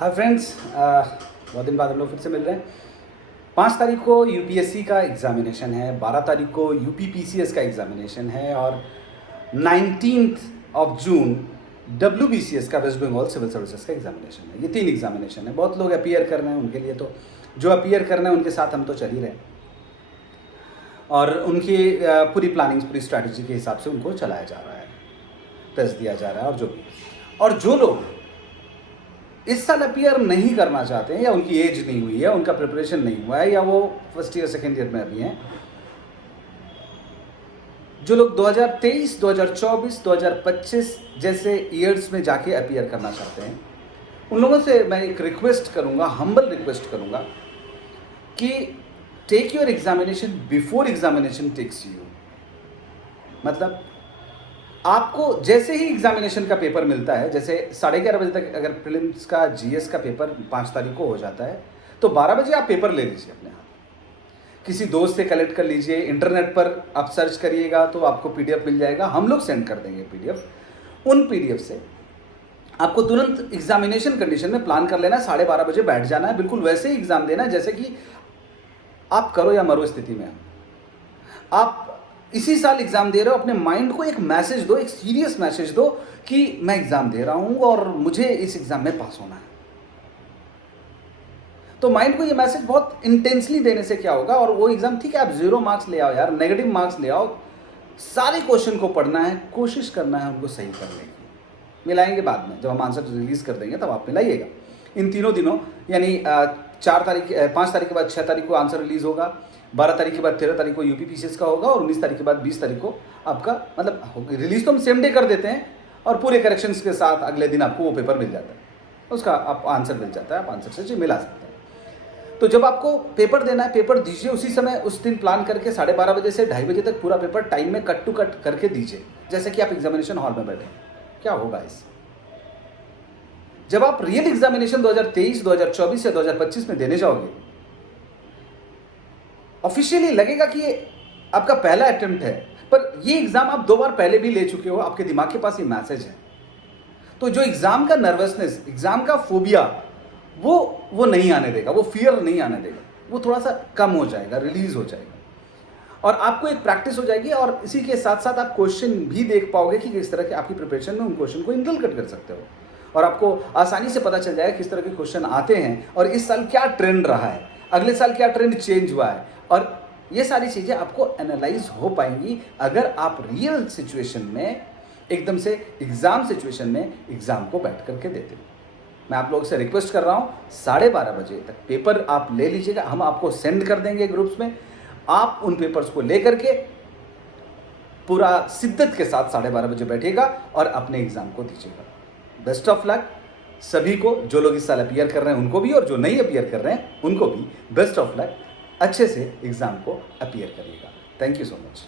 Hi friends, बहुत दिन बाद हम लोग फिर से मिल रहे हैं। 5 तारीख को यूपीएससी का एग्ज़ामिनेशन है, 12 तारीख को यूपीपीसीएस का एग्ज़ामिनेशन है और 19 जून डब्ल्यूबीसीएस का वेस्ट बंगाल सिविल सर्विसेज का एग्ज़ामिनेशन है। ये 3 एग्ज़ामिनेशन है। बहुत लोग अपीयर कर रहे हैं, उनके लिए तो जो अपीयर करना है उनके साथ हम तो चल ही रहे हैं और उनकी पूरी प्लानिंग, पूरी स्ट्रैटेजी के हिसाब से उनको चलाया जा रहा है, टेस्ट दिया जा रहा है। और जो लोग इस साल अपीयर नहीं करना चाहते हैं या उनकी एज नहीं हुई है, उनका प्रिपरेशन नहीं हुआ है या वो फर्स्ट ईयर सेकेंड ईयर में अभी हैं, जो लोग 2023, 2024, 2025 जैसे ईयर्स में जाके अपीयर करना चाहते हैं, उन लोगों से मैं एक रिक्वेस्ट करूंगा, हम्बल रिक्वेस्ट करूंगा कि take your examination before examination takes you. मतलब आपको जैसे ही एग्जामिनेशन का पेपर मिलता है, जैसे 11:30 बजे तक अगर प्रीलिम्स का जीएस का पेपर 5 तारीख को हो जाता है तो 12 बजे आप पेपर ले लीजिए अपने हाथ, किसी दोस्त से कलेक्ट कर लीजिए, इंटरनेट पर आप सर्च करिएगा तो आपको पीडीएफ मिल जाएगा, हम लोग सेंड कर देंगे पीडीएफ। उन पीडीएफ से आपको तुरंत एग्जामिनेशन कंडीशन में प्लान कर लेना है, 12:30 बजे बैठ जाना है, बिल्कुल वैसे ही एग्जाम देना है जैसे कि आप करो या मरो स्थिति में आप इसी साल एग्जाम दे रहे हो। अपने माइंड को एक मैसेज दो, एक सीरियस मैसेज दो कि मैं एग्जाम दे रहा हूं और मुझे इस एग्जाम में पास होना है। तो माइंड को ये मैसेज बहुत इंटेंसली देने से क्या होगा, और वो एग्जाम ठीक है आप 0 मार्क्स ले आओ यार, नेगेटिव मार्क्स ले आओ, सारे क्वेश्चन को पढ़ना है, कोशिश करना है उनको सही करने की। मिलाएंगे बाद में, जब हम आंसर रिलीज कर देंगे तब आप मिलाइएगा। इन तीनों दिनों यानी 5 तारीख के बाद 6 तारीख को आंसर रिलीज होगा, 12 तारीख के बाद 13 तारीख को यूपीपीसीएस का होगा और 19 तारीख के बाद 20 तारीख को आपका, मतलब रिलीज तो हम सेम डे कर देते हैं और पूरे करेक्शंस के साथ अगले दिन आपको वो पेपर मिल जाता है, उसका आप आंसर मिल जाता है, आप आंसर से मिला सकते हैं। तो जब आपको पेपर देना है, पेपर दीजिए उसी समय, उस दिन प्लान करके 12:30 बजे से 2:30 बजे तक पूरा पेपर टाइम में कट टू कट करके दीजिए, जैसे कि आप एग्जामिनेशन हॉल में बैठे। क्या होगा इस जब आप रियल एग्जामिनेशन 2023, 2024 या 2025 में देने जाओगे, ऑफिशियली लगेगा कि ये आपका पहला अटेम्प्ट है, पर ये एग्जाम आप 2 बार पहले भी ले चुके हो, आपके दिमाग के पास ये मैसेज है। तो जो एग्जाम का नर्वसनेस, एग्जाम का फोबिया, वो नहीं आने देगा, वो फियर नहीं आने देगा, वो थोड़ा सा कम हो जाएगा, रिलीज हो जाएगा और आपको एक प्रैक्टिस हो जाएगी। और इसी के साथ साथ आप क्वेश्चन भी देख पाओगे कि किस तरह के आपकी प्रिपरेशन में उन क्वेश्चन को इनकलकेट कर सकते हो और आपको आसानी से पता चल जाएगा किस तरह के क्वेश्चन आते हैं और इस साल क्या ट्रेंड रहा है, अगले साल क्या ट्रेंड चेंज हुआ है। और ये सारी चीज़ें आपको एनालाइज हो पाएंगी अगर आप रियल सिचुएशन में, एकदम से एग्जाम सिचुएशन में एग्जाम को बैठ करके देते हो। मैं आप लोगों से रिक्वेस्ट कर रहा हूँ, 12:30 बजे तक पेपर आप ले लीजिएगा, हम आपको सेंड कर देंगे ग्रुप्स में। आप उन पेपर्स को लेकर के पूरा शिद्दत के साथ 12:30 बजे बैठिएगा और अपने एग्जाम को दीजिएगा। बेस्ट ऑफ लक सभी को, जो लोग इस साल अपीयर कर रहे हैं उनको भी और जो नहीं अपीयर कर रहे हैं उनको भी बेस्ट ऑफ लक। अच्छे से एग्जाम को अपीयर करिएगा। Thank you so much.